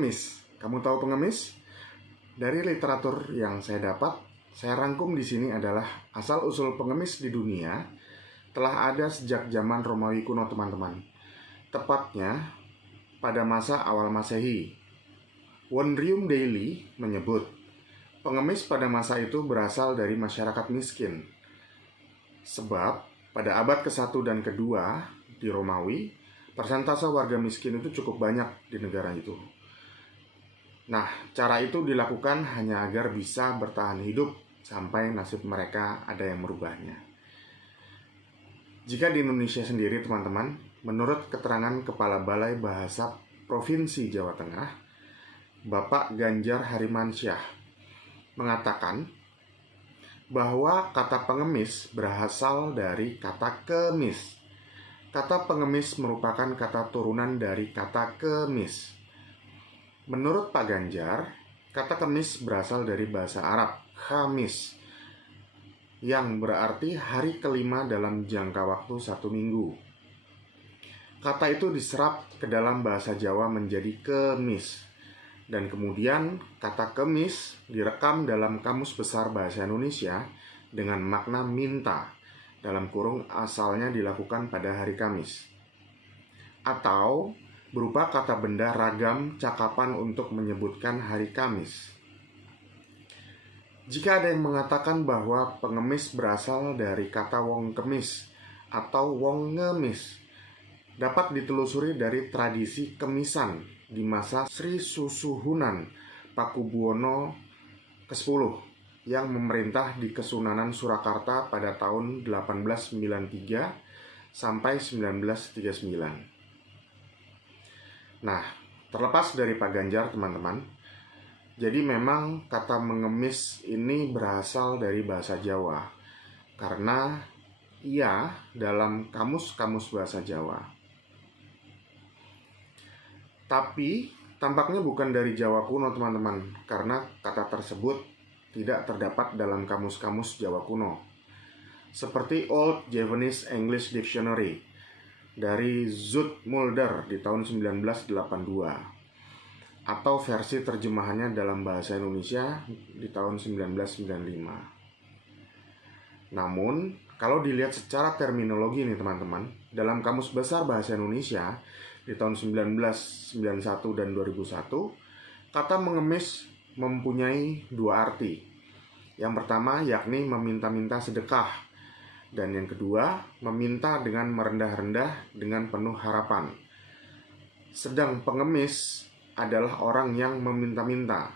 Pengemis. Kamu tahu pengemis? Dari literatur yang saya dapat, saya rangkum di sini adalah asal-usul pengemis di dunia telah ada sejak zaman Romawi kuno, teman-teman. Tepatnya pada masa awal Masehi. Wondrium Daily menyebut pengemis pada masa itu berasal dari masyarakat miskin. Sebab pada abad ke-1 dan ke-2 di Romawi, persentase warga miskin itu cukup banyak di negara itu. Nah, cara itu dilakukan hanya agar bisa bertahan hidup sampai nasib mereka ada yang merubahnya. Jika di Indonesia sendiri, teman-teman, menurut keterangan Kepala Balai Bahasa Provinsi Jawa Tengah, Bapak Ganjar Harimansyah, mengatakan bahwa kata pengemis berasal dari kata kemis. Kata pengemis merupakan kata turunan dari kata kemis. Menurut Pak Ganjar, kata kemis berasal dari bahasa Arab, khamis, yang berarti hari kelima dalam jangka waktu 1 minggu. Kata itu diserap ke dalam bahasa Jawa menjadi kemis. Dan kemudian kata kemis direkam dalam Kamus Besar Bahasa Indonesia dengan makna minta, dalam kurung asalnya dilakukan pada hari Kamis. Atau berupa kata benda ragam cakapan untuk menyebutkan hari Kamis. Jika ada yang mengatakan bahwa pengemis berasal dari kata wong kemis atau wong ngemis, dapat ditelusuri dari tradisi kemisan di masa Sri Susuhunan Pakubuwono ke-10 yang memerintah di Kesunanan Surakarta pada tahun 1893 sampai 1939. Nah, terlepas dari Pak Ganjar, teman-teman, jadi memang kata mengemis ini berasal dari bahasa Jawa karena ia dalam kamus-kamus bahasa Jawa. Tapi tampaknya bukan dari Jawa kuno, teman-teman, karena kata tersebut tidak terdapat dalam kamus-kamus Jawa kuno. Seperti Old Javanese English Dictionary dari Zoetmulder di tahun 1982 atau versi terjemahannya dalam bahasa Indonesia di tahun 1995. Namun, kalau dilihat secara terminologi nih, teman-teman, dalam Kamus Besar Bahasa Indonesia di tahun 1991 dan 2001, kata mengemis mempunyai dua arti. Yang pertama yakni meminta-minta sedekah, dan yang kedua, meminta dengan merendah-rendah dengan penuh harapan. Sedang pengemis adalah orang yang meminta-minta.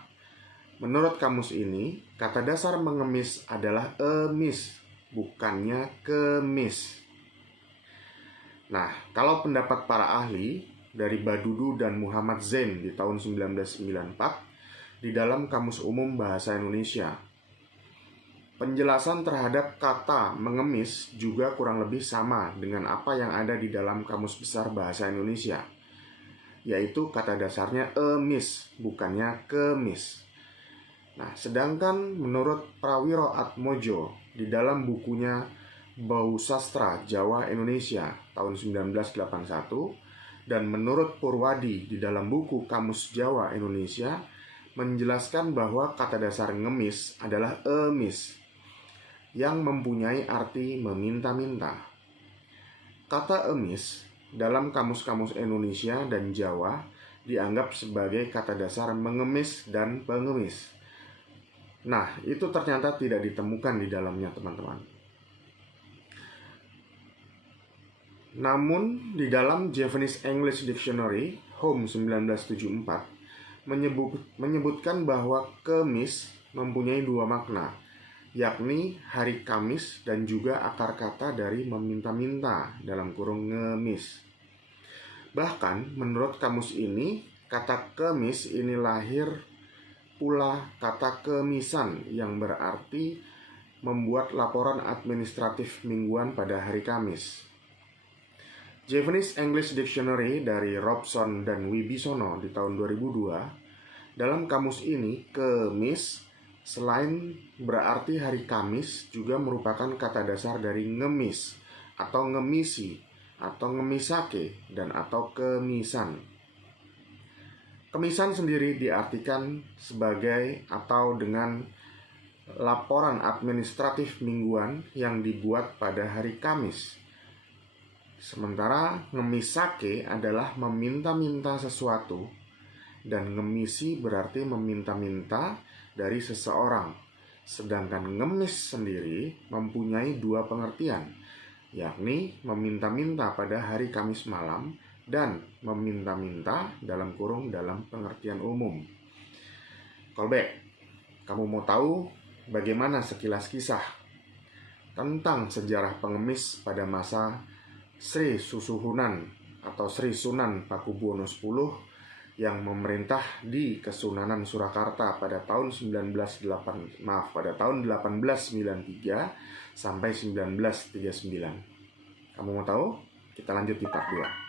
Menurut kamus ini, kata dasar mengemis adalah emis, bukannya kemis. Nah, kalau pendapat para ahli dari Badudu dan Muhammad Zain di tahun 1994 di dalam Kamus Umum Bahasa Indonesia, penjelasan terhadap kata mengemis juga kurang lebih sama dengan apa yang ada di dalam Kamus Besar Bahasa Indonesia, yaitu kata dasarnya emis, bukannya kemis. Nah, sedangkan menurut Prawiro Atmojo di dalam bukunya Bau Sastra Jawa Indonesia tahun 1981 dan menurut Purwadi di dalam buku Kamus Jawa Indonesia menjelaskan bahwa kata dasar ngemis adalah emis yang mempunyai arti meminta-minta. Kata emis dalam kamus-kamus Indonesia dan Jawa dianggap sebagai kata dasar mengemis dan pengemis. Nah, itu ternyata tidak ditemukan di dalamnya, teman-teman. Namun, di dalam Javanese English Dictionary, Home 1974, menyebutkan bahwa kemis mempunyai dua makna, yakni hari Kamis dan juga akar kata dari meminta-minta dalam kurung ngemis. Bahkan menurut kamus ini, kata kemis ini lahir pula kata kemisan yang berarti membuat laporan administratif mingguan pada hari Kamis. Javanese English Dictionary dari Robson dan Wibisono di tahun 2002, dalam kamus ini kemis selain berarti hari Kamis juga merupakan kata dasar dari ngemis atau ngemisi atau ngemisake dan atau kemisan. Kemisan sendiri diartikan sebagai atau dengan laporan administratif mingguan yang dibuat pada hari Kamis. Sementara ngemisake adalah meminta-minta sesuatu, dan ngemisi berarti meminta-minta dari seseorang. Sedangkan ngemis sendiri mempunyai dua pengertian, yakni meminta-minta pada hari Kamis malam dan meminta-minta dalam pengertian umum. Callback, kamu mau tahu bagaimana sekilas kisah tentang sejarah pengemis pada masa Sri Susuhunan atau Sri Sunan Pakubuwono X yang memerintah di Kesunanan Surakarta pada tahun 1893 sampai 1939. Kamu mau tahu? Kita lanjut di part 2.